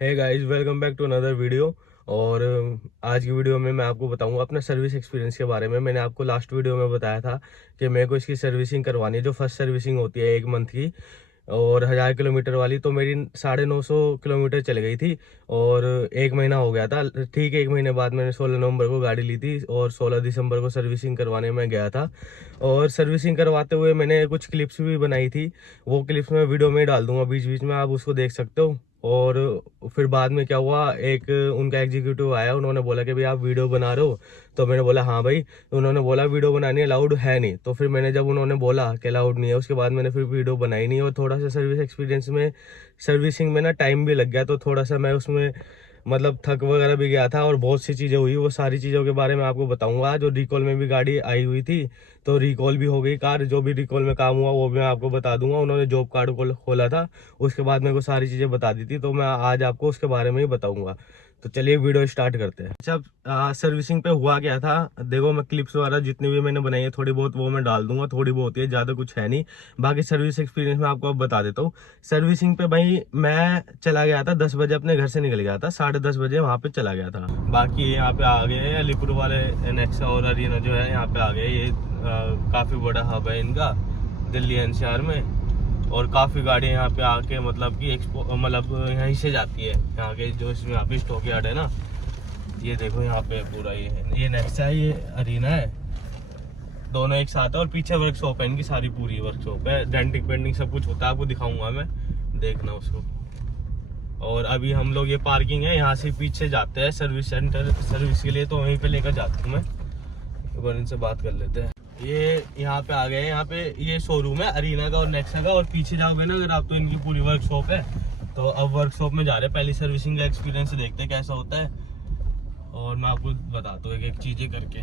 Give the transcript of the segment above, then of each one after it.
Hey guys, welcome back to another video. और आज की वीडियो में मैं आपको बताऊंगा अपना सर्विस एक्सपीरियंस के बारे में। मैंने आपको लास्ट वीडियो में बताया था कि मेरे को इसकी सर्विसिंग करवानी है, जो फर्स्ट सर्विसिंग होती है 1 मंथ की और 1000 किलोमीटर वाली। तो मेरी 950 किलोमीटर चल गई थी और 1 महीना हो गया था। ठीक 1 महीने बाद मैंने 16 नवंबर को गाड़ी ली थी और 16 दिसंबर को सर्विसिंग करवाने में गया था। और सर्विसिंग करवाते हुए मैंने कुछ क्लिप्स भी बनाई थी, वो क्लिप्स मैं वीडियो में डाल दूंगा बीच बीच में, आप उसको देख सकते हो। और फिर बाद में क्या हुआ, एक उनका एग्जीक्यूटिव आया, उन्होंने बोला कि भाई आप वीडियो बना रहे हो। तो मैंने बोला हाँ भाई। तो उन्होंने बोला वीडियो बनानी अलाउड है नहीं। तो फिर मैंने जब उन्होंने बोला कि अलाउड नहीं है, उसके बाद मैंने फिर वीडियो बनाई नहीं। और थोड़ा सा सर्विस एक्सपीरियंस में, सर्विसिंग में ना टाइम भी लग गया, तो थोड़ा सा मैं उसमें मतलब थक वगैरह भी गया था और बहुत सी चीज़ें हुई। वो सारी चीज़ों के बारे में आपको बताऊंगा। जो रिकॉल में भी गाड़ी आई हुई थी, तो रिकॉल भी हो गई कार। जो भी रिकॉल में काम हुआ वो भी मैं आपको बता दूंगा। उन्होंने जॉब कार्ड को खोला था, उसके बाद मेरे को सारी चीज़ें बता दी थी, तो मैं आज आपको उसके बारे में ही बताऊंगा। तो चलिए वीडियो स्टार्ट करते हैं। जब सर्विसिंग पे हुआ क्या था, देखो मैं क्लिप्स वगैरह जितनी भी मैंने बनाई है थोड़ी बहुत, वो मैं डाल दूंगा। थोड़ी बहुत है, ज़्यादा कुछ है नहीं। बाकी सर्विस एक्सपीरियंस में आपको अब बता देता हूँ। सर्विसिंग पे भाई मैं चला गया था 10 बजे, अपने घर से निकल गया था 10:30 बजे वहाँ पे चला गया था। बाकी यहाँ पे आ गए अलीपुर वाले नेक्सा और अरीना जो है यहाँ पे आ गए। ये काफ़ी बड़ा हब है इनका दिल्ली एनसीआर में। और काफ़ी गाड़ियाँ यहाँ पे आके मतलब कि एक्सपो मतलब यहीं से जाती है। यहाँ के जो इसमें यहाँ पे स्टॉक यार्ड है ना, ये देखो यहाँ पे पूरा ये नेक्सा है, ये अरीना है, दोनों एक साथ है। और पीछे वर्कशॉप है इनकी, सारी पूरी वर्कशॉप है, डेंटिंग पेंटिंग सब कुछ होता है। आपको दिखाऊंगा मैं, देखना उसको। और अभी हम लोग, ये पार्किंग है, यहाँ से पीछे जाते हैं सर्विस सेंटर सर्विस के लिए, तो वहीं पे लेकर जाता हूँ मैं। एक बार इनसे बात कर लेते हैं। ये यहाँ पे आ गए हैं। यहाँ पे ये शोरूम है अरीना का और नेक्सा का, और पीछे जाओगे ना अगर आप, तो इनकी पूरी वर्कशॉप है। तो अब वर्कशॉप में जा रहे हैं, पहली सर्विसिंग का एक्सपीरियंस देखते हैं कैसा होता है। और मैं आपको बताता हूँ एक एक चीज़ें करके।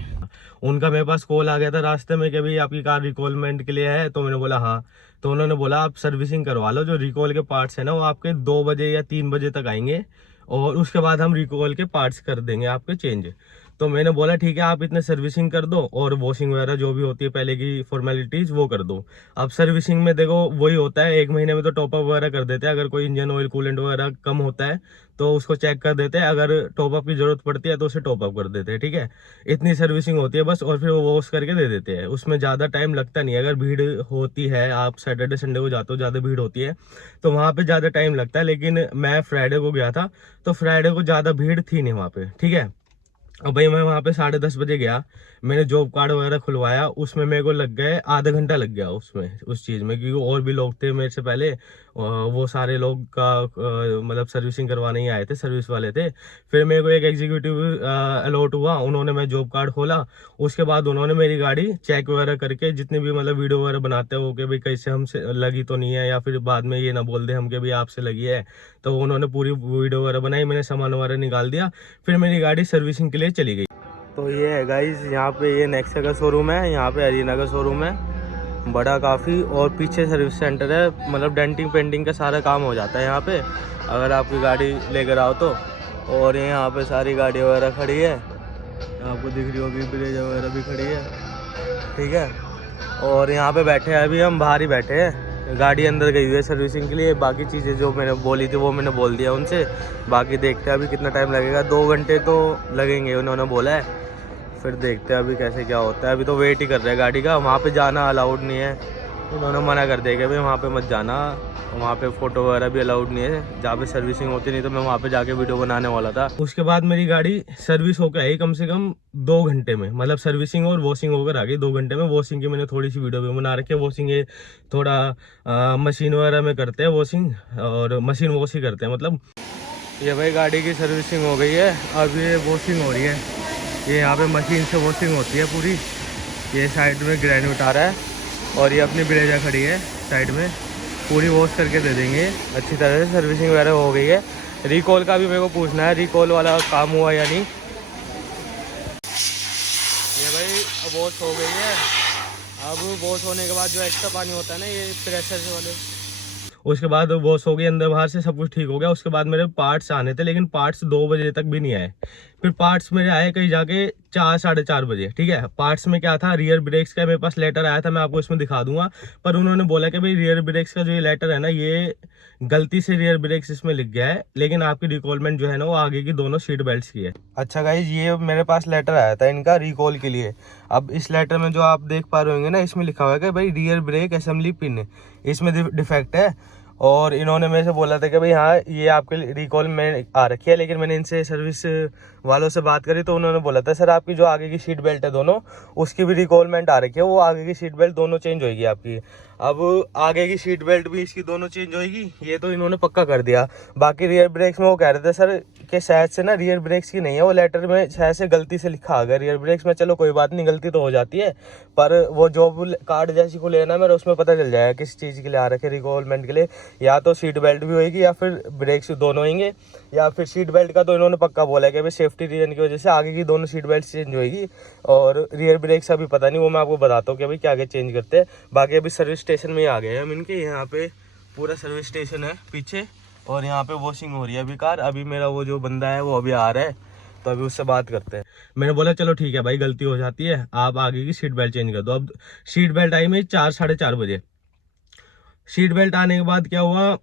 उनका मेरे पास कॉल आ गया था रास्ते में कि भाई आपकी कार रिकॉलमेंट के लिए है। तो मैंने बोला हाँ। तो उन्होंने बोला आप सर्विसिंग करवा लो, जो रिकॉल के पार्ट्स है ना वो आपके 2 बजे या 3 बजे तक आएंगे, और उसके बाद हम रिकॉल के पार्ट्स कर देंगे आपके चेंज। तो मैंने बोला ठीक है, आप इतने सर्विसिंग कर दो और वॉशिंग वगैरह जो भी होती है पहले की फॉर्मेलिटीज वो कर दो। अब सर्विसिंग में देखो वही होता है, 1 महीने में तो टॉपअप वगैरह कर देते हैं। अगर कोई इंजन ऑयल कूलेंट वगैरह कम होता है तो उसको चेक कर देते हैं, अगर टॉपअप की जरूरत पड़ती है तो उसे टॉपअप कर देते हैं। ठीक है, इतनी सर्विसिंग होती है बस, और फिर वो वॉश करके दे देते हैं। उसमें ज़्यादा टाइम लगता नहीं है। अगर भीड़ होती है, आप सैटरडे संडे को जाते हो, ज़्यादा भीड़ होती है तो वहाँ पे ज़्यादा टाइम लगता है। लेकिन मैं फ्राइडे को गया था, तो फ्राइडे को ज़्यादा भीड़ थी नहीं वहाँ पे। ठीक है, अब भाई मैं वहाँ पे 10:30 बजे गया, मैंने जॉब कार्ड वगैरह खुलवाया, उसमें मेरे को लग गए आधा घंटा लग गया उसमें, उस चीज़ में, क्योंकि और भी लोग थे मेरे से पहले। वो सारे लोग का मतलब सर्विसिंग करवाने ही आए थे, सर्विस वाले थे। फिर मेरे को एक एग्जीक्यूटिव अलॉट हुआ, उन्होंने मैं जॉब कार्ड खोला। उसके बाद उन्होंने मेरी गाड़ी चेक वगैरह करके, जितने भी मतलब वीडियो वगैरह बनाते हो कि भाई कैसे हमसे लगी तो नहीं है, या फिर बाद में ये ना बोल दे हम कि भाई आपसे लगी है। तो उन्होंने पूरी वीडियो वगैरह बनाई, मैंने सामान वगैरह निकाल दिया, फिर मेरी गाड़ी सर्विसिंग के लिए चली गई। तो ये है गाइस, यहाँ पे ये नेक्सा का शोरूम है, यहाँ पे अरीना का शोरूम है, बड़ा काफ़ी। और पीछे सर्विस सेंटर है, मतलब डेंटिंग पेंटिंग का सारा काम हो जाता है यहाँ पे, अगर आपकी गाड़ी लेकर आओ तो। और यहाँ पे सारी गाड़ी वगैरह खड़ी है, आपको दिख रही होगी, ब्रेजा वगैरह भी खड़ी है। ठीक है, और यहाँ पे बैठे हैं, अभी हम बाहर ही बैठे हैं, गाड़ी अंदर गई हुई है सर्विसिंग के लिए। बाकी चीज़ें जो मैंने बोली थी वो मैंने बोल दिया उनसे। बाकी देखते हैं अभी कितना टाइम लगेगा, 2 घंटे तो लगेंगे उन्होंने बोला है। फिर देखते हैं अभी कैसे क्या होता है। अभी तो वेट ही कर रहे हैं गाड़ी का, वहाँ पे जाना अलाउड नहीं है, उन्होंने मना कर दिया कि भाई वहाँ पे मत जाना, वहाँ पे फ़ोटो वगैरह भी अलाउड नहीं है जहाँ पे सर्विसिंग होती। नहीं तो मैं वहाँ पे जाके वीडियो बनाने वाला था। उसके बाद मेरी गाड़ी सर्विस होकर आई कम से कम 2 घंटे में, मतलब सर्विसिंग और वॉशिंग होकर आ गई 2 घंटे में। वॉशिंग की मैंने थोड़ी सी वीडियो भी बना रखी है। वॉशिंग ये थोड़ा मशीन वगैरह में करते हैं वॉशिंग, और मशीन वॉश ही करते हैं मतलब। ये भाई गाड़ी की सर्विसिंग हो गई है, अब ये वॉशिंग हो रही है। ये यहाँ पे मशीन से वॉशिंग होती है पूरी। ये साइड में ग्रेन्यूट आ रहा है, और ये अपनी ब्रेजा खड़ी है साइड में, पूरी वॉश करके दे देंगे अच्छी तरह से। सर्विसिंग वगैरह हो गई है। रिकॉल का भी मेरे को पूछना है, रिकॉल वाला काम हुआ या नहीं। ये भाई वॉश हो गई है। अब वॉश होने के बाद जो एक्स्ट्रा पानी होता है ना, ये प्रेशर से वाले, उसके बाद वॉश हो गई अंदर बाहर से, सब कुछ ठीक हो गया। उसके बाद मेरे पार्ट्स आने थे, लेकिन पार्ट्स 2 बजे तक भी नहीं आए। फिर पार्ट्स मेरे आए कहीं जाके 4 साढ़े 4 बजे। ठीक है, पार्ट्स में क्या था, रियर ब्रेक्स का मेरे पास लेटर आया था, मैं आपको इसमें दिखा दूंगा। पर उन्होंने बोला कि भाई रियर ब्रेक्स का जो ये लेटर है ना, ये गलती से रियर ब्रेक्स इसमें लिख गया है, लेकिन आपकी रिकॉलमेंट जो है ना वो आगे की दोनों सीट बेल्ट की है। अच्छा गाइज, ये मेरे पास लेटर आया था इनका रिकॉल के लिए। अब इस लेटर में जो आप देख पा रहे होंगे ना, इसमें लिखा हुआ है कि भाई रियर ब्रेक असेंबली पिन इसमें डिफेक्ट है। और इन्होंने मेरे से बोला था कि भाई हाँ ये आपके रिकॉल में आ रखी है, लेकिन मैंने इनसे सर्विस वालों से बात करी तो उन्होंने बोला था सर आपकी जो आगे की सीट बेल्ट है दोनों, उसकी भी रिकॉलमेंट आ रखी है, वो आगे की सीट बेल्ट दोनों चेंज होगी आपकी। अब आगे की सीट बेल्ट भी इसकी दोनों चेंज होगी, ये तो इन्होंने पक्का कर दिया। बाकी रियर ब्रेक्स में वो कह रहे थे सर कि शायद से ना रियर ब्रेक्स की नहीं है, वो लेटर में शायद से गलती से लिखा आ गया रियर ब्रेक्स में। चलो कोई बात नहीं, गलती तो हो जाती है, पर वो जॉब कार्ड जैसी को लेना मेरा, उसमें पता चल जाएगा किस चीज़ के लिए आ रखे रिकॉलमेंट के लिए। या तो सीट बेल्ट भी होएगी या फिर ब्रेक्स दोनों होंगे, या फिर सीट बेल्ट का तो इन्होंने पक्का बोला है कि भाई सेफ्टी रीजन की वजह से आगे की दोनों सीट बेल्ट चेंज होएगी। और रियर ब्रेक्स अभी पता नहीं, वो मैं आपको बताता हूँ कि भाई क्या आगे चेंज करते हैं। बाकी अभी सर्विस स्टेशन में आ गए हम इनके, यहाँ पे पूरा सर्विस स्टेशन है पीछे, और यहाँ पे वॉशिंग हो रही है अभी कार। अभी मेरा वो जो बंदा है वो अभी आ रहा है, तो अभी उससे बात करते हैं। मैंने बोला चलो ठीक है भाई, गलती हो जाती है, आप आगे की सीट बेल्ट चेंज कर दो। अब सीट बेल्ट आई मेरी 4 साढ़े 4 बजे। सीट बेल्ट आने के बाद क्या हुआ,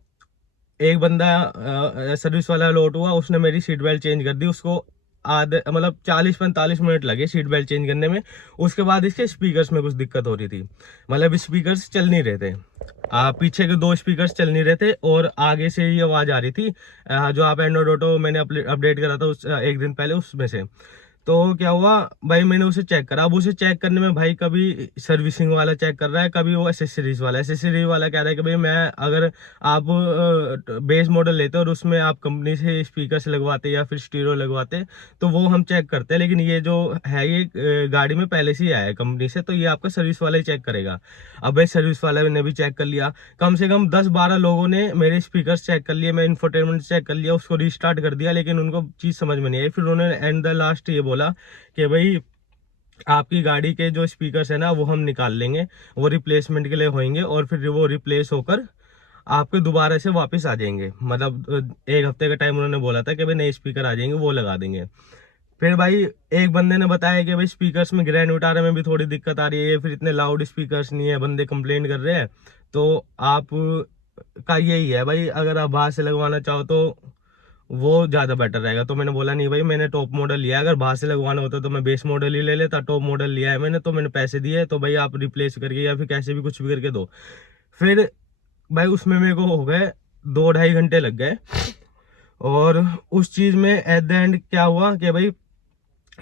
एक बंदा सर्विस वाला लौट हुआ, उसने मेरी सीट बेल्ट चेंज कर दी। उसको आधे मतलब 40-45 मिनट लगे सीट बेल्ट चेंज करने में। उसके बाद इसके स्पीकर्स में कुछ दिक्कत हो रही थी, मतलब स्पीकर्स चल नहीं रहे थे। पीछे के 2 स्पीकर्स चल नहीं रहे थे और आगे से ये आवाज़ आ रही थी। जो आप एंड्रॉइड ऑटो मैंने अपडेट करा था उस एक दिन पहले, उसमें से। तो क्या हुआ भाई, मैंने उसे चेक करा। अब उसे चेक करने में भाई कभी सर्विसिंग वाला चेक कर रहा है, कभी वो एसेसरीज वाला कह रहा है कि भाई मैं, अगर आप बेस मॉडल लेते और उसमें आप कंपनी से स्पीकर से लगवाते या फिर स्टीरियो लगवाते तो वो हम चेक करते हैं, लेकिन ये जो है ये गाड़ी में पहले से ही आया है कंपनी से, तो ये आपका सर्विस वाला ही चेक करेगा। अब भाई सर्विस वाला ने भी चेक कर लिया, कम से कम 10-12 लोगों ने मेरे स्पीकर चेक कर लिए, मैं इंफोटेनमेंट चेक कर लिया, उसको रिस्टार्ट कर दिया, लेकिन उनको चीज़ समझ में नहीं आई। फिर उन्होंने एंड द लास्ट ये बोला कि भाई आपकी गाड़ी के जो स्पीकर्स है ना वो हम निकाल लेंगे, वो रिप्लेसमेंट के लिए होंगे, और फिर वो रिप्लेस होकर आपके दोबारा से वापस आ जाएंगे। मतलब 1 हफ्ते का टाइम उन्होंने बोला था कि भाई नए स्पीकर आ जाएंगे, वो लगा देंगे। फिर भाई एक बंदे ने बताया कि भाई स्पीकर्स में ग्रैंड विटारा में भी थोड़ी दिक्कत आ रही है, फिर इतने लाउड स्पीकर्स नहीं है, बंदे कंप्लेंट कर रहे हैं। तो आप का यही है भाई, अगर आप बाहर से लगवाना चाहो तो वो ज़्यादा बेटर रहेगा। तो मैंने बोला नहीं भाई, मैंने टॉप मॉडल लिया है, अगर बाहर से लगवाना होता तो मैं बेस मॉडल ही ले लेता, टॉप मॉडल लिया है मैंने, तो मैंने पैसे दिए, तो भाई आप रिप्लेस करके या फिर कैसे भी कुछ भी करके दो। फिर भाई उसमें मेरे को हो गए 2-2.5 घंटे लग गए। और उस चीज़ में एट द एंड क्या हुआ कि भाई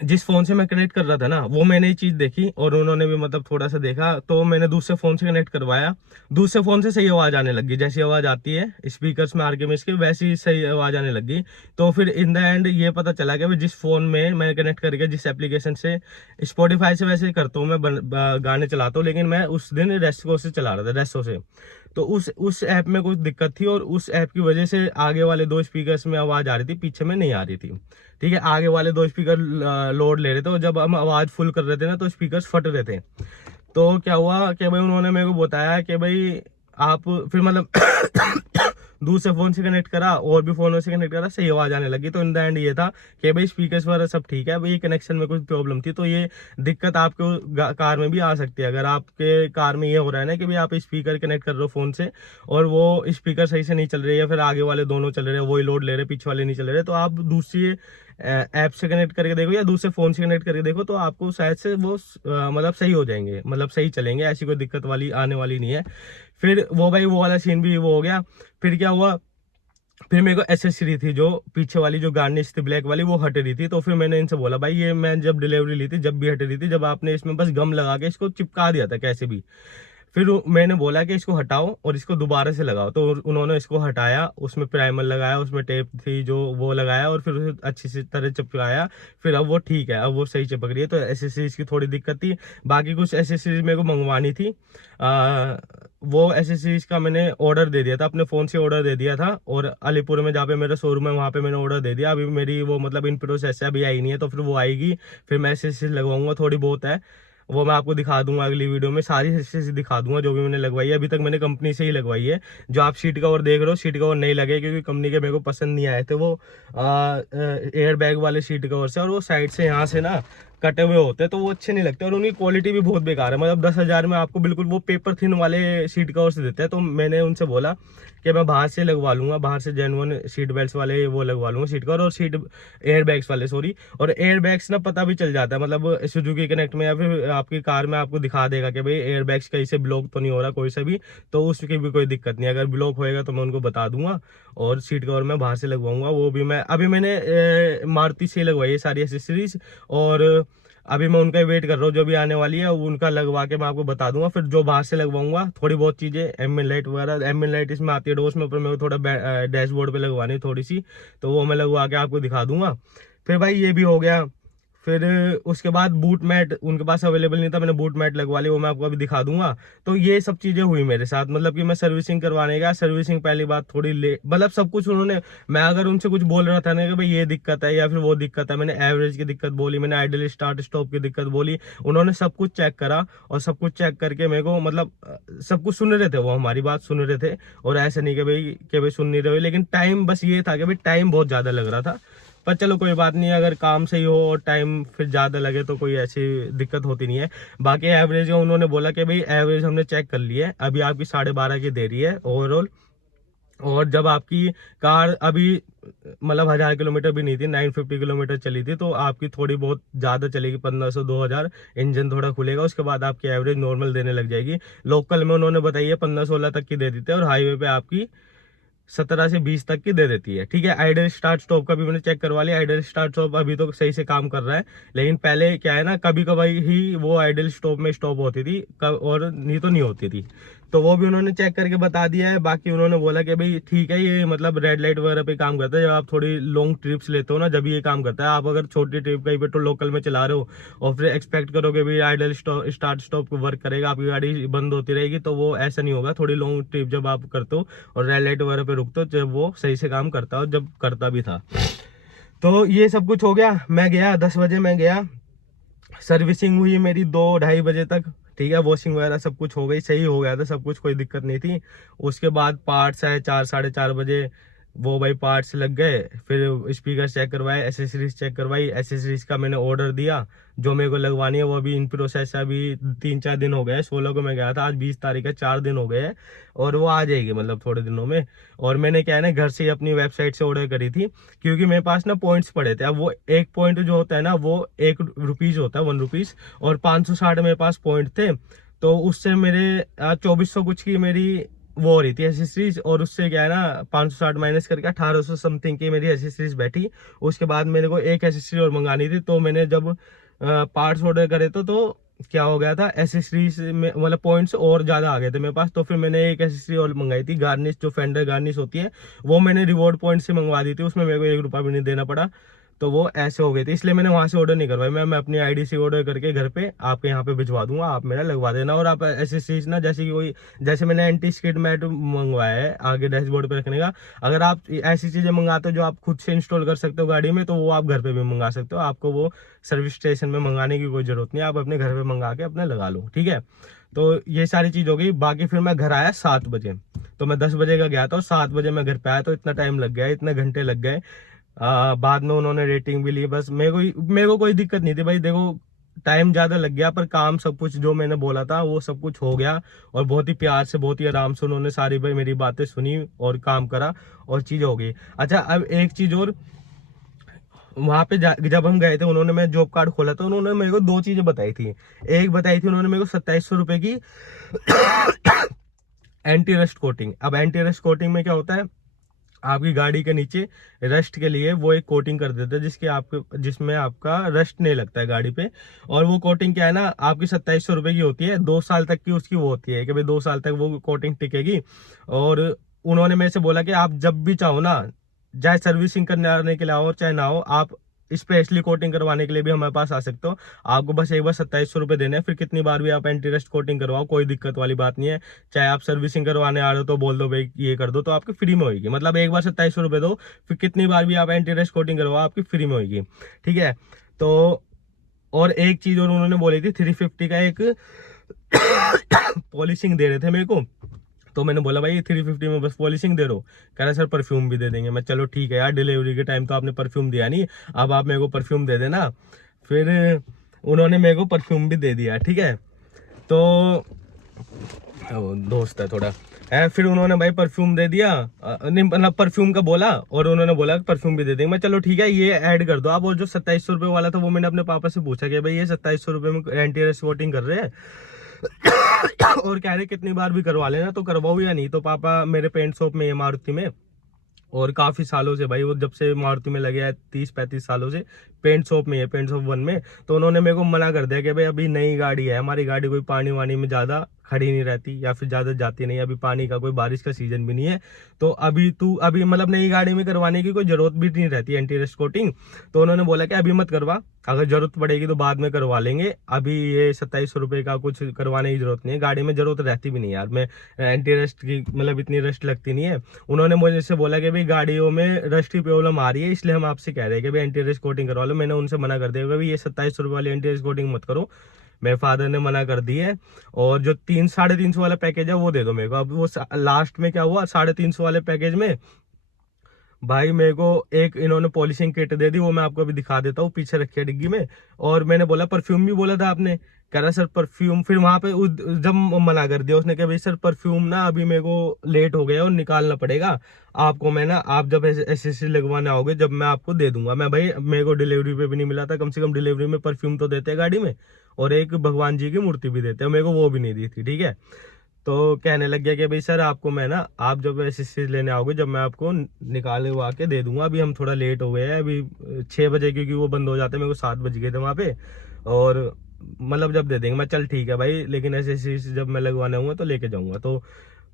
जिस फोन से मैं कनेक्ट कर रहा था ना, वो मैंने ये चीज देखी और उन्होंने भी मतलब थोड़ा सा देखा, तो मैंने दूसरे फोन से कनेक्ट करवाया। दूसरे फोन से सही आवाज आने लगी, जैसी आवाज आती है स्पीकर्स में आरके में इसके, वैसी सही आवाज आने लगी। तो फिर इन द एंड ये पता चला कि जिस फोन में मैं कनेक्ट करके जिस एप्लीकेशन से, स्पॉटिफाई से वैसे करता हूँ मैं, गाने चलाता हूँ, लेकिन मैं उस दिन रेस्को से चला रहा था, रेस्टो से। तो उस ऐप में कुछ दिक्कत थी, और उस ऐप की वजह से आगे वाले 2 स्पीकर्स में आवाज आ रही थी, पीछे में नहीं आ रही थी। ठीक है, आगे वाले 2 स्पीकर लोड ले रहे थे, और जब हम आवाज फुल कर रहे थे ना तो स्पीकर फट रहे थे। तो क्या हुआ कि भाई उन्होंने मेरे को बताया कि भाई आप फिर मतलब दूसरे फोन से कनेक्ट करा और भी फोनों से कनेक्ट करा, सही आवाज आने लगी। तो इन द एंड ये था कि भाई स्पीकर्स वगैरह सब ठीक है, भाई कनेक्शन में कुछ प्रॉब्लम थी, तो ये दिक्कत आपको कार में भी आ सकती है। अगर आपके कार में ये हो रहा है ना कि भाई आप स्पीकर कनेक्ट कर रहे हो फोन से और वो स्पीकर सही से नहीं चल रही है, फिर आगे वाले दोनों चल रहे हैं, वही लोड ले रहे, पीछे वाले नहीं चल रहे, तो आप दूसरी ऐप से कनेक्ट करके देखो या दूसरे फोन से कनेक्ट करके देखो, तो आपको शायद से वो मतलब सही हो जाएंगे, मतलब सही चलेंगे, ऐसी कोई दिक्कत वाली आने वाली नहीं है। फिर वो भाई वो वाला सीन भी वो हो गया। फिर क्या हुआ, फिर मेरे को एसेसरी थी जो पीछे वाली जो गार्निश थी ब्लैक वाली, वो हट रही थी। तो फिर मैंने इनसे बोला भाई ये मैं जब डिलीवरी ली थी जब भी हट रही थी, जब आपने इसमें बस गम लगा के इसको चिपका दिया था कैसे भी। फिर मैंने बोला कि इसको हटाओ और इसको दोबारा से लगाओ, तो उन्होंने इसको हटाया, उसमें प्राइमर लगाया, उसमें टेप थी जो वो लगाया, और फिर उसे अच्छी सी तरह चिपकाया। फिर अब वो ठीक है, अब वो सही चिपक रही है। तो एसेसरीज की थोड़ी दिक्कत थी, बाकी कुछ एसेसरीज मेरे को मंगवानी थी। वो एसेसरीज का मैंने ऑर्डर दे दिया था, अपने फ़ोन से ऑर्डर दे दिया था, और अलीपुर में जहाँ पे मेरा शोरूम है वहाँ पे मैंने ऑर्डर दे दिया। अभी मेरी वो मतलब इन प्रोसेस है, अभी आई नहीं है, तो फिर वो आएगी, फिर मैं एसेसरीज लगवाऊंगा, थोड़ी बहुत है। वो मैं आपको दिखा दूंगा अगली वीडियो में, सारी एसेसरीज दिखा दूंगा जो भी मैंने लगवाई है। अभी तक मैंने कंपनी से ही लगवाई है। जो आप सीट कवर देख रहे हो, सीट कवर नहीं लगे क्योंकि कंपनी के मेरे को पसंद नहीं आए थे वो एयर बैग वाले सीट कवर से, और वो साइड से यहाँ से ना कटे हुए होते हैं तो वो अच्छे नहीं लगते, और उनकी क्वालिटी भी बहुत बेकार है। मतलब 10,000 में आपको बिल्कुल वो पेपर थिन वाले सीट कवर से देते हैं। तो मैंने उनसे बोला कि मैं बाहर से लगवा लूंगा, बाहर से जेन्युइन सीट बेल्ट वाले वो लगवा लूंगा सीट कवर, और सीट एयर बैग्स वाले, सॉरी। और एयर बैग्स ना पता भी चल जाता है, मतलब सुजुकी कनेक्ट में या फिर आपकी कार में आपको दिखा देगा कि भाई एयर बैग्स कहीं से ब्लॉक तो नहीं हो रहा कोई सा भी, तो उसकी भी कोई दिक्कत नहीं। अगर ब्लॉक होएगा तो मैं उनको बता दूंगा, और सीट कवर मैं बाहर से लगवाऊंगा। वो भी मैं अभी मैंने मारुति से लगवाई है सारी एसेसरीज, और अभी मैं उनका वेट कर रहा हूँ, जो भी आने वाली है उनका लगवा के मैं आपको बता दूंगा। फिर जो बाहर से लगवाऊंगा थोड़ी बहुत चीजें, एम लाइट वगैरह, एम लाइट इसमें आती है डोस में, ऊपर मेरे को थोड़ा डैशबोर्ड पे लगवानी है थोड़ी सी, तो वो मैं लगवा के आपको दिखा दूंगा। फिर भाई ये भी हो गया। फिर उसके बाद बूट मैट उनके पास अवेलेबल नहीं था, मैंने बूट मैट लगवा ली, वो मैं आपको अभी दिखा दूंगा। तो ये सब चीजें हुई मेरे साथ, मतलब कि मैं सर्विसिंग करवाने गया। सर्विसिंग पहली बात थोड़ी मतलब सब कुछ उन्होंने, मैं अगर उनसे कुछ बोल रहा था ना कि भाई ये दिक्कत है या फिर वो दिक्कत है, मैंने एवरेज की दिक्कत बोली, मैंने आइडल स्टार्ट स्टॉप की दिक्कत बोली, उन्होंने सब कुछ चेक करा, और सब कुछ चेक करके मेरे को मतलब सब कुछ सुन रहे थे, वो हमारी बात सुन रहे थे। और ऐसा नहीं कि भाई सुन नहीं रहे, लेकिन टाइम बस ये था कि भाई टाइम बहुत ज्यादा लग रहा था। पर चलो कोई बात नहीं, अगर काम सही हो और टाइम फिर ज़्यादा लगे तो कोई ऐसी दिक्कत होती नहीं है। बाकी एवरेज उन्होंने बोला कि भाई एवरेज हमने चेक कर ली है, अभी आपकी 12.5 की दे रही है ओवरऑल। और जब आपकी कार अभी मतलब 1,000 किलोमीटर भी नहीं थी, 950 किलोमीटर चली थी, तो आपकी थोड़ी बहुत ज़्यादा चलेगी, 1,500 2,000 इंजन थोड़ा खुलेगा, उसके बाद आपकी एवरेज नॉर्मल देने लग जाएगी। लोकल में उन्होंने बताई है 15-16 तक की दे देते हैं, और हाईवे पे आपकी 17 से 20 तक की दे देती है। ठीक है, आइडल स्टार्ट स्टॉप का भी मैंने चेक करवा लिया, आइडल स्टार्ट स्टॉप अभी तो सही से काम कर रहा है। लेकिन पहले क्या है ना, कभी कभार ही वो आइडल स्टॉप में स्टॉप होती थी, और नहीं तो नहीं होती थी। तो वो भी उन्होंने चेक करके बता दिया है। बाकी उन्होंने बोला कि भाई ठीक है, ये मतलब रेड लाइट वगैरह पे काम करता है, जब आप थोड़ी लॉन्ग ट्रिप्स लेते हो ना, जब ये काम करता है। आप अगर छोटी ट्रिप कहीं पे तो लोकल में चला रहे हो और फिर एक्सपेक्ट करोगे भाई आइडल स्टार्ट स्टॉप वर्क करेगा, आपकी गाड़ी बंद होती रहेगी, तो वो ऐसा नहीं होगा। थोड़ी लॉन्ग ट्रिप जब आप करते हो और रेड लाइट वगैरह पे रुकते हो, जब वो सही से काम करता है, और जब करता भी था। तो ये सब कुछ हो गया, मैं गया 10 बजे मैं गया, सर्विसिंग हुई मेरी 2-2:30 बजे तक। ठीक है, वॉशिंग वगैरह सब कुछ हो गई, सही हो गया था सब कुछ, कोई दिक्कत नहीं थी। उसके बाद पार्ट्स आए 4-4:30 बजे, वो भाई पार्ट्स लग गए। फिर स्पीकर चेक करवाए, एसेसरीज चेक करवाई, एसेसरीज का मैंने ऑर्डर दिया, जो मेरे को लगवानी है वो अभी इन प्रोसेस है। अभी 3-4 दिन हो गए, 16 को मैं गया था, आज 20 तारीख है, 4 दिन हो गए हैं, और वो आ जाएगी मतलब थोड़े दिनों में। और मैंने क्या है ना, घर से ही अपनी वेबसाइट से ऑर्डर करी थी, क्योंकि मेरे पास ना पॉइंट्स पड़े थे। अब वो एक पॉइंट जो होता है ना, वो ₹1 होता है, ₹1, और 560 मेरे पास पॉइंट थे। तो उससे मेरे 2400 कुछ की मेरी वो हो रही थी एसेसरीज, और उससे क्या है ना 560 माइनस करके 1800 समथिंग की मेरी एसेसरीज बैठी। उसके बाद मेरे को एक एसेसरी और मंगानी थी, तो मैंने जब पार्ट्स ऑर्डर करे तो क्या हो गया था, एसेसरीज में मतलब पॉइंट्स और ज्यादा आ गए थे मेरे पास। तो फिर मैंने एक एसेसरी और मंगाई थी, गार्निश, जो फेंडर गार्निश होती है, वो मैंने रिवॉर्ड पॉइंट से मंगवा दी थी, उसमें मेरे को ₹1 भी नहीं देना पड़ा। तो वो ऐसे हो गए थे, इसलिए मैंने वहां से ऑर्डर नहीं करवाई। मैं अपनी आईडी से ऑर्डर करके घर पे आपके यहाँ पे भिजवा दूंगा, आप मेरा लगवा देना। और आप ऐसे चीज ना, जैसे कि कोई, जैसे मैंने एंटी स्किड मैट मंगवाया है आगे डैशबोर्ड पे रखने का, अगर आप ऐसी चीजें मंगाते हो जो आप खुद से इंस्टॉल कर सकते हो गाड़ी में, तो वो आप घर पे भी मंगा सकते हो। आपको वो सर्विस स्टेशन में मंगाने की कोई जरूरत नहीं है, आप अपने घर पे मंगा के अपने लगा लो। ठीक है, तो ये सारी चीज हो गई। बाकी फिर मैं घर आया 7 बजे, तो मैं 10 बजे का गया था और 7 बजे मैं घर पे आया, तो इतना टाइम लग गया, इतने घंटे लग गए। बाद में उन्होंने रेटिंग भी ली। बस मेरे को कोई दिक्कत नहीं थी भाई, देखो टाइम ज्यादा लग गया, पर काम सब कुछ जो मैंने बोला था वो सब कुछ हो गया। और बहुत ही प्यार से, बहुत ही आराम से उन्होंने सारी भाई मेरी बातें सुनी और काम करा, और चीज हो गई। अच्छा, अब एक चीज और, वहां पे जब हम गए थे, उन्होंने मैं जॉब कार्ड खोला तो उन्होंने मेरे को 2 चीजें बताई थी। एक बताई थी उन्होंने मेरे को 2700 रुपए की एंटी रस्ट कोटिंग। अब एंटी रस्ट कोटिंग में क्या होता है, आपकी गाड़ी के नीचे रस्ट के लिए वो एक कोटिंग कर देते हैं, जिसमें आपका रस्ट नहीं लगता है गाड़ी पे। और वो कोटिंग क्या है ना, आपकी 2700 रुपए की होती है, 2 साल तक की उसकी वो होती है कि भाई 2 साल तक वो कोटिंग टिकेगी। और उन्होंने मेरे से बोला कि आप जब भी चाहो ना, चाहे सर्विसिंग करने आने के लिए आओ चाहे ना हो, आप स्पेशली कोटिंग करवाने के लिए भी हमारे पास आ सकते हो। आपको बस एक बार 2700 रुपए देने हैं, फिर कितनी बार भी आप एंटी रस्ट कोटिंग करवाओ, कोई दिक्कत वाली बात नहीं है। चाहे आप सर्विसिंग करवाने आ रहे हो तो बोल दो भाई ये कर दो, तो आपकी फ्री में होगी। मतलब एक बार 2700 रुपए दो, फिर कितनी बार भी आप एंटी रस्ट कोटिंग करवाओ, आपकी फ्री में होगी। ठीक है, तो और एक चीज और उन्होंने बोली थी 350 का एक पॉलिशिंग दे रहे थे मेरे को। तो मैंने बोला भाई 350 में बस पॉलिशिंग दे रहो। कह रहा सर परफ्यूम भी दे देंगे। मैं चलो ठीक है यार, डिलीवरी के टाइम तो आपने परफ्यूम दिया नहीं, अब आप मेरे को परफ्यूम दे देना। फिर उन्होंने मेरे को परफ्यूम भी दे दिया, ठीक है। तो दोस्त है थोड़ा है, फिर उन्होंने भाई परफ्यूम दे दिया, नहीं मतलब परफ्यूम का बोला, और उन्होंने बोला परफ्यूम भी दे देंगे। मैं चलो ठीक है ये ऐड कर दो आप। और जो 2700 रुपये वाला था वो मैंने अपने पापा से पूछा कि भाई ये 2700 रुपये में एंटी रस्ट कोटिंग कर रहे हैं और कह रहे कितनी बार भी करवा लेना, तो करवाओ या नहीं। तो पापा मेरे पेंट शॉप में है मारुति में, और काफ़ी सालों से भाई वो जब से मारुति में लगे हैं 30-35 सालों से पेंट शॉप में है, पेंट शॉप 1 में। तो उन्होंने मेरे को मना कर दिया कि भाई अभी नई गाड़ी है हमारी, गाड़ी कोई पानी वानी में ज़्यादा खड़ी नहीं रहती या फिर ज़्यादा जाती नहीं, अभी पानी का कोई बारिश का सीजन भी नहीं है, तो अभी मतलब नई गाड़ी में करवाने की कोई ज़रूरत भी नहीं रहती एंटी रस्ट कोटिंग। तो उन्होंने बोला कि अभी मत करवा, अगर ज़रूरत पड़ेगी तो बाद में करवा लेंगे, अभी ये 2700 रुपये का कुछ करवाने की ज़रूरत नहीं है, गाड़ी में ज़रूरत रहती भी नहीं यार, मैं एंटी रस्ट की मतलब इतनी रस्ट लगती नहीं है। उन्होंने मुझे से बोला कि भाई गाड़ियों में रस्ट की प्रॉब्लम आ रही है, इसलिए हम आपसे कह रहे हैं कि भाई एंटी रस्ट कोटिंग करवा लो। मैंने उनसे मना कर दिया कि भाई ये 2700 रुपये वाली एंटी रस्ट कोटिंग मत करो, मेरे फादर ने मना कर दी है। और जो 300-350 वाला पैकेज है वो दे दो मेरे को। अब वो लास्ट में क्या हुआ, 350 वाले पैकेज में भाई मेरे को एक इन्होंने पॉलिशिंग किट दे दी, वो मैं आपको अभी दिखा देता हूँ, पीछे रखी है डिग्गी में। और मैंने बोला परफ्यूम भी बोला था आपने, कह रहा सर परफ्यूम, फिर वहां पे जब मना कर दिया उसने, कहा भाई सर परफ्यूम ना अभी मेरे को लेट हो गया और निकालना पड़ेगा आपको, मैं ना आप जब एसएससी लगवाने आओगे जब मैं आपको दे दूंगा। मैं भाई मेरे को डिलीवरी पे भी नहीं मिला था, कम से कम डिलीवरी में परफ्यूम तो देते हैं गाड़ी में, और एक भगवान जी की मूर्ति भी देते हैं, मेरे को वो भी नहीं दी थी, ठीक है। तो कहने लग गया कि भाई सर आपको मैं ना, आप जब एसएससी लेने आओगे जब मैं आपको निकाले हुआ के दे दूंगा, अभी हम थोड़ा लेट हो गए हैं, अभी 6 बजे क्योंकि वो बंद हो जाते हैं, मेरे को 7 बज गए थे वहाँ पे, और मतलब जब दे देंगे। मैं चल ठीक है भाई, लेकिन एसएससी जब मैं लगवाने आऊँगा तो लेके जाऊँगा। तो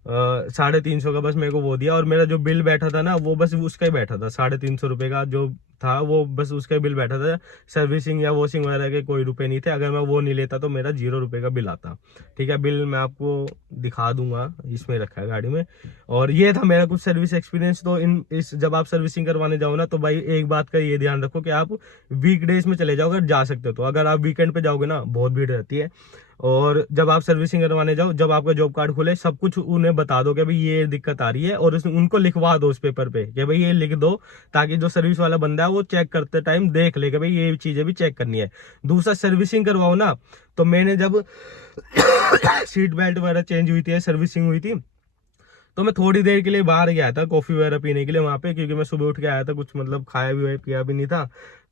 350 का बस मेरे को वो दिया, और मेरा जो बिल बैठा था ना वो बस उसका ही बैठा था, 350 रुपये का जो था वो बस उसका ही बिल बैठा था। सर्विसिंग या वॉशिंग वगैरह के कोई रुपए नहीं थे, अगर मैं वो नहीं लेता तो मेरा 0 रुपये का बिल आता, ठीक है। बिल मैं आपको दिखा दूंगा, इसमें रखा है गाड़ी में। और ये था मेरा कुछ सर्विस एक्सपीरियंस। तो जब आप सर्विसिंग करवाने जाओ ना, तो भाई एक बात का ये ध्यान रखो कि आप वीकडेज में चले जाओ अगर जा सकते हो तो, अगर आप वीकेंड पे जाओगे ना बहुत भीड़ रहती है। और जब आप सर्विसिंग करवाने जाओ, जब आपका जॉब कार्ड खुले, सब कुछ उन्हें बता दो कि भाई ये दिक्कत आ रही है, और उनको लिखवा दो उस पेपर पे कि भाई ये लिख दो, ताकि जो सर्विस वाला बंदा है वो चेक करते टाइम देख ले कि भाई ये चीजें भी चेक करनी है। दूसरा सर्विसिंग करवाओ ना, तो मैंने जब सीट बेल्ट वगैरह चेंज हुई थी, सर्विसिंग हुई थी, तो मैं थोड़ी देर के लिए बाहर गया था कॉफी वगैरह पीने के लिए वहां पे, क्योंकि मैं सुबह उठ के आया था, कुछ मतलब खाया भी पिया भी नहीं था।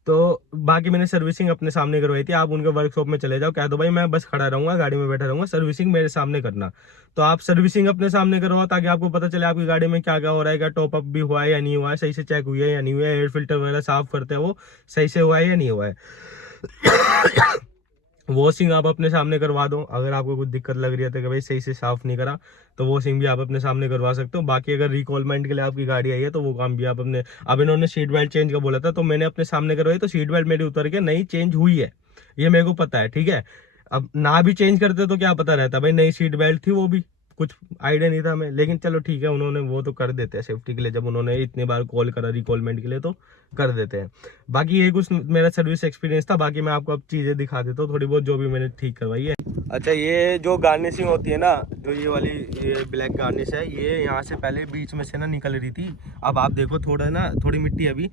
तो बाकी मैंने सर्विसिंग अपने सामने करवाई थी। आप उनके वर्कशॉप में चले जाओ, कह दो भाई मैं बस खड़ा रहूंगा, गाड़ी में बैठा रहूंगा, सर्विसिंग मेरे सामने करना। तो आप सर्विसिंग अपने सामने करवाओ, ताकि आपको पता चले आपकी गाड़ी में क्या क्या हो रहा है, क्या टॉप अप भी हुआ है या नहीं हुआ है, सही से चेक हुई है या नहीं हुआ है, एयर फिल्टर वगैरह साफ करते हैं वो सही से हुआ है या नहीं हुआ है। वॉशिंग आप अपने सामने करवा दो, अगर आपको कुछ दिक्कत लग रही है तो कि भाई सही से साफ नहीं करा, तो वॉशिंग भी आप अपने सामने करवा सकते हो। बाकी अगर रिकॉलमेंट के लिए आपकी गाड़ी आई है तो वो काम भी आप अपने, अब इन्होंने सीट बेल्ट चेंज का बोला था तो मैंने अपने सामने करवाई, तो सीट बेल्ट मेरी उतर के नई चेंज हुई है, ये मेरे को पता है, ठीक है। अब ना भी चेंज करते तो क्या पता रहता भाई, नई सीट बेल्ट थी, वो भी कुछ आइडिया नहीं था हमें, लेकिन चलो ठीक है, उन्होंने वो तो कर देते हैं सेफ्टी के लिए, जब उन्होंने इतनी बार कॉल करा रिकॉलमेंट के लिए तो कर देते हैं। बाकी ये कुछ मेरा सर्विस एक्सपीरियंस था। बाकी मैं आपको अब चीज़ें दिखा देता हूँ थोड़ी बहुत जो भी मैंने ठीक करवाई है। अच्छा, ये जो गार्निशिंग होती है ना, जो ये वाली ये ब्लैक गार्निश है, ये यहाँ से पहले बीच में से ना निकल रही थी, अब आप देखो थोड़ा ना थोड़ी मिट्टी अभी,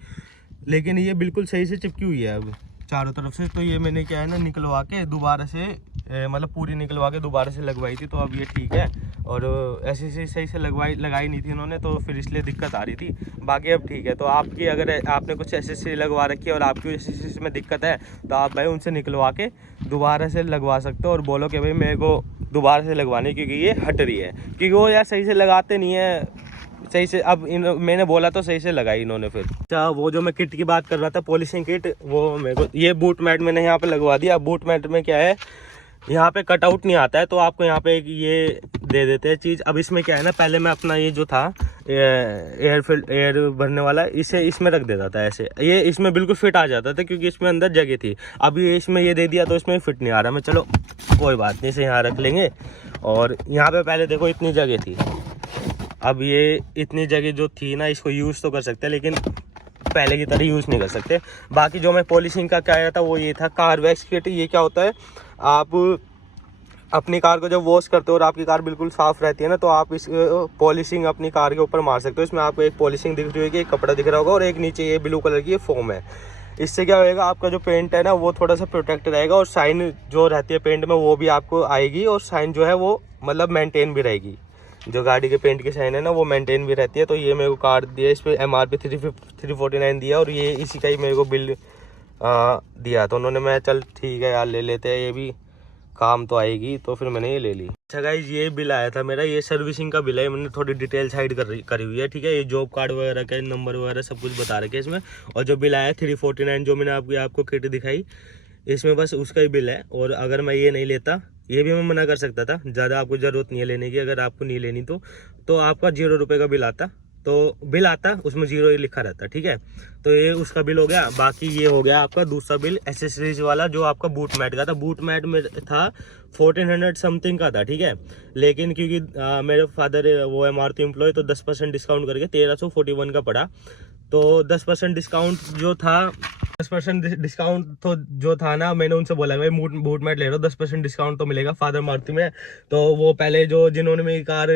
लेकिन ये बिल्कुल सही से चिपकी हुई है अब चारों तरफ से। तो ये मैंने क्या है ना निकलवा के दोबारा से मतलब पूरी निकलवा के दोबारा से लगवाई थी, तो अब ये ठीक है। और ऐसे से सही से लगाई नहीं थी इन्होंने, तो फिर इसलिए दिक्कत आ रही थी। बाकी अब ठीक है। तो आपकी अगर आपने कुछ ऐसे लगवा रखी है और आपकी ऐसे में दिक्कत है, तो आप भाई उनसे निकलवा के दोबारा से लगवा सकते हो, और बोलो कि भाई मेरे को दोबारा से लगवानी, क्योंकि ये हट रही है, क्योंकि वो यार सही से लगाते नहीं है सही से। अब मैंने बोला तो सही से लगाई इन्होंने फिर। अच्छा, वो जो मैं किट की बात कर रहा था, पॉलिशिंग किट, वो मेरे को ये बूट मैट मैंने यहाँ पे लगवा दिया। बूट मैट में क्या है, यहाँ पे कटआउट नहीं आता है, तो आपको यहाँ पे ये दे देते हैं चीज़। अब इसमें क्या है ना, पहले मैं अपना ये जो था एयर भरने वाला, इसे इसमें रख देता था ऐसे, ये इसमें बिल्कुल फिट आ जाता था क्योंकि इसमें अंदर जगह थी। अब ये इसमें ये दे दिया तो इसमें फिट नहीं आ रहा। मैं चलो कोई बात नहीं, इसे यहाँ रख लेंगे। और यहाँ पे पहले देखो इतनी जगह थी, अब ये इतनी जगह जो थी ना, इसको यूज़ तो कर सकते हैं, लेकिन पहले की तरह यूज़ नहीं कर सकते। बाकी जो मैं पॉलिशिंग का क्या था वो ये था, कार वैक्स किट। ये क्या होता है, आप अपनी कार को जब वॉश करते हो और आपकी कार बिल्कुल साफ़ रहती है ना, तो आप इस पॉलिशिंग अपनी कार के ऊपर मार सकते हो। इसमें आपको एक पॉलिशिंग दिख रही होगी, एक कपड़ा दिख रहा होगा और एक नीचे ये ब्लू कलर की ये फोम है। इससे क्या होएगा, आपका जो पेंट है ना वो थोड़ा सा प्रोटेक्ट रहेगा और शाइन जो रहती है पेंट में वो भी आपको आएगी, और शाइन जो है वो मतलब मेंटेन भी रहेगी। जो गाड़ी के पेंट की शाइन है ना वो मेंटेन भी रहती है। तो ये मेरे को कार्ड दिया, इस पर MRP 349 दिया, और ये इसी का ही मेरे को बिल दिया। तो उन्होंने, मैं चल ठीक है यार ले लेते हैं, ये भी काम तो आएगी, तो फिर मैंने ये ले ली। अच्छा गाइस, ये बिल आया था मेरा, ये सर्विसिंग का बिल है। मैंने थोड़ी डिटेल साइड करी हुई है, ठीक है। ये जॉब कार्ड वगैरह का नंबर वगैरह सब कुछ बता रखे इसमें। और जो बिल आया 349, जो मैंने आपको किट दिखाई, इसमें बस उसका ही बिल है। और अगर मैं ये नहीं लेता, ये भी मैं मना कर सकता था, ज़्यादा आपको ज़रूरत नहीं है लेने की। अगर आपको नहीं लेनी तो आपका 0 रुपये का बिल आता, तो बिल आता उसमें 0 ही लिखा रहता, ठीक है। तो ये उसका बिल हो गया। बाकी ये हो गया आपका दूसरा बिल एसेसरीज वाला, जो आपका बूट मैट का था। बूट मैट में था 1400 समथिंग का था, ठीक है। लेकिन क्योंकि मेरे फादर वो है MRP एम्प्लॉय, तो 10% डिस्काउंट करके 1341 का पड़ा। तो 10% डिस्काउंट जो था, 10% डिस्काउंट तो जो था ना, मैंने उनसे बोला भाई बूट मैट ले रहा हूँ, 10% डिस्काउंट तो मिलेगा फादर मारुति में। तो वो पहले जिन्होंने मेरी कार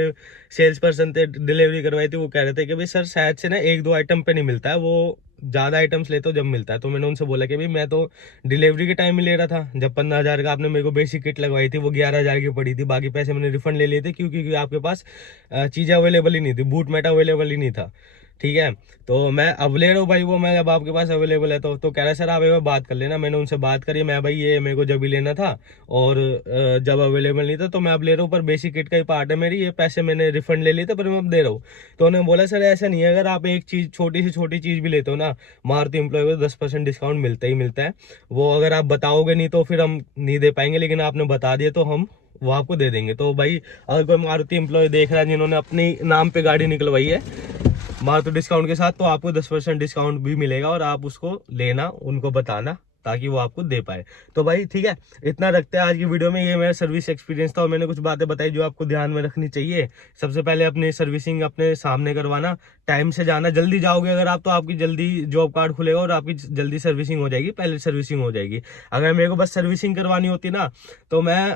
सेल्स पर्सन थे, डिलीवरी करवाई थी, वो कह रहे थे कि भाई सर शायद से ना 1-2 आइटम पे नहीं मिलता है, वो ज़्यादा आइटम्स लेते हो जब मिलता है। तो मैंने उनसे बोला कि भाई मैं तो डिलीवरी के टाइम में ले रहा था, जब 15,000 का आपने मेरे को बेसिक किट लगवाई थी, वो 11,000 की पड़ी थी। बाकी पैसे मैंने रिफंड ले लिए थे, क्योंकि आपके पास चीज़ें अवेलेबल ही नहीं थी, बूट मैट अवेलेबल ही नहीं था, ठीक है। तो मैं अब ले रहा हूँ भाई वो, मैं अब आपके पास अवेलेबल है तो कह रहा है सर आप एक बार बात कर लेना। मैंने उनसे बात करी, मैं भाई ये मेरे को जब भी लेना था और जब अवेलेबल नहीं था, तो मैं अब ले रहा हूँ, पर बेसिक किट का ही पार्ट है मेरी, ये पैसे मैंने रिफंड ले लिए थे, पर मैं अब दे रहा हूँ। तो उन्होंने बोला सर ऐसा नहीं है, अगर आप एक चीज़ छोटी से छोटी चीज़ भी लेते हो ना, मारुति एम्प्लॉय को 10% डिस्काउंट मिलता ही मिलता है। वो अगर आप बताओगे नहीं तो फिर हम नहीं दे पाएंगे, लेकिन आपने बता दिया तो हम वो आपको दे देंगे। तो भाई अगर कोई मारुति एम्प्लॉय देख रहा है जिन्होंने अपने नाम पे गाड़ी निकलवाई है मारुति डिस्काउंट के साथ, तो आपको 10% डिस्काउंट भी मिलेगा, और आप उसको लेना, उनको बताना, ताकि वो आपको दे पाए। तो भाई ठीक है, इतना रखते हैं आज की वीडियो में। ये मेरा सर्विस एक्सपीरियंस था, और मैंने कुछ बातें बताई जो आपको ध्यान में रखनी चाहिए। सबसे पहले अपनी सर्विसिंग अपने सामने करवाना, टाइम से जाना। जल्दी जाओगे अगर आप, तो आपकी जल्दी जॉब कार्ड खुलेगा और आपकी जल्दी सर्विसिंग हो जाएगी, पहले सर्विसिंग हो जाएगी। अगर मेरे को बस सर्विसिंग करवानी होती ना, तो मैं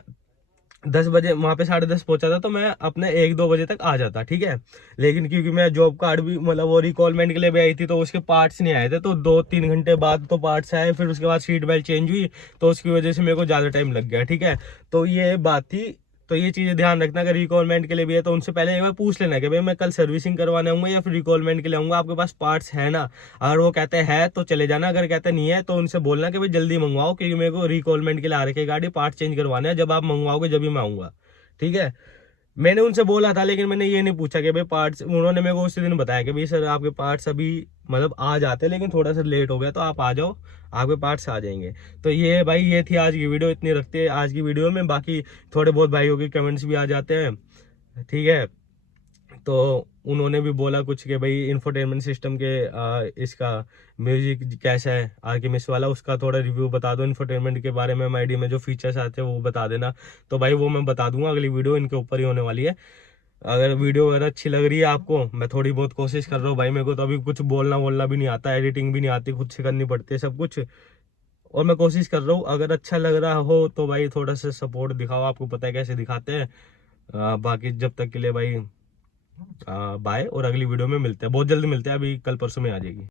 10 बजे वहाँ पे 10:30 पहुंचा था, तो मैं अपने 1-2 बजे तक आ जाता, ठीक है। लेकिन क्योंकि मैं जॉब कार्ड भी मतलब वो रिकॉलमेंट के लिए भी आई थी, तो उसके पार्ट्स नहीं आए थे, तो 2-3 घंटे बाद तो पार्ट्स आए, फिर उसके बाद सीट बेल्ट चेंज हुई, तो उसकी वजह से मेरे को ज़्यादा टाइम लग गया, ठीक है। तो ये बात थी। तो ये चीज़ें ध्यान रखना, अगर रिकॉलमेंट के लिए भी है तो उनसे पहले एक बार पूछ लेना कि भाई मैं कल सर्विसिंग करवाने आऊँगा या फिर रिकॉलमेंट के लिए आऊँगा, आपके पास पार्ट्स है ना। अगर वो कहते हैं तो चले जाना, अगर कहते नहीं है तो उनसे बोलना कि भाई जल्दी मंगवाओ, क्योंकि मेरे को रिकॉलमेंट के लिए आ रखी है गाड़ी, पार्ट चेंज करवाना है। जब आप मंगवाओगे जब भी मैं आऊँगा, ठीक है। मैंने उनसे बोला था, लेकिन मैंने ये नहीं पूछा कि भाई पार्ट्स, उन्होंने मेरे को उसी दिन बताया कि भाई सर आपके पार्ट्स अभी मतलब आ जाते हैं, लेकिन थोड़ा सा लेट हो गया, तो आप आ जाओ, आपके पार्ट्स आ जाएंगे। तो ये भाई ये थी आज की वीडियो, इतनी रखते हैं आज की वीडियो में। बाकी थोड़े बहुत भाइयों के कमेंट्स भी आ जाते हैं, ठीक है। तो उन्होंने भी बोला कुछ कि भाई इंफोटेनमेंट सिस्टम के इसका म्यूजिक कैसा है आर्किमिस वाला, उसका थोड़ा रिव्यू बता दो इंफोटेनमेंट के बारे में, एमआईडी में जो फीचर्स आते हैं वो बता देना। तो भाई वो मैं बता दूंगा, अगली वीडियो इनके ऊपर ही होने वाली है। अगर वीडियो वगैरह अच्छी लग रही है आपको, मैं थोड़ी बहुत कोशिश कर रहा हूँ भाई, मेरे को तो अभी कुछ बोलना भी नहीं आता, एडिटिंग भी नहीं आती, खुद से करनी पड़ती है सब कुछ, और मैं कोशिश कर रहा हूँ। अगर अच्छा लग रहा हो तो भाई थोड़ा सा सपोर्ट दिखाओ, आपको पता है कैसे दिखाते हैं। बाकी जब तक के लिए भाई बाय, और अगली वीडियो में मिलते हैं, बहुत जल्दी मिलते हैं, अभी कल परसों में आ जाएगी।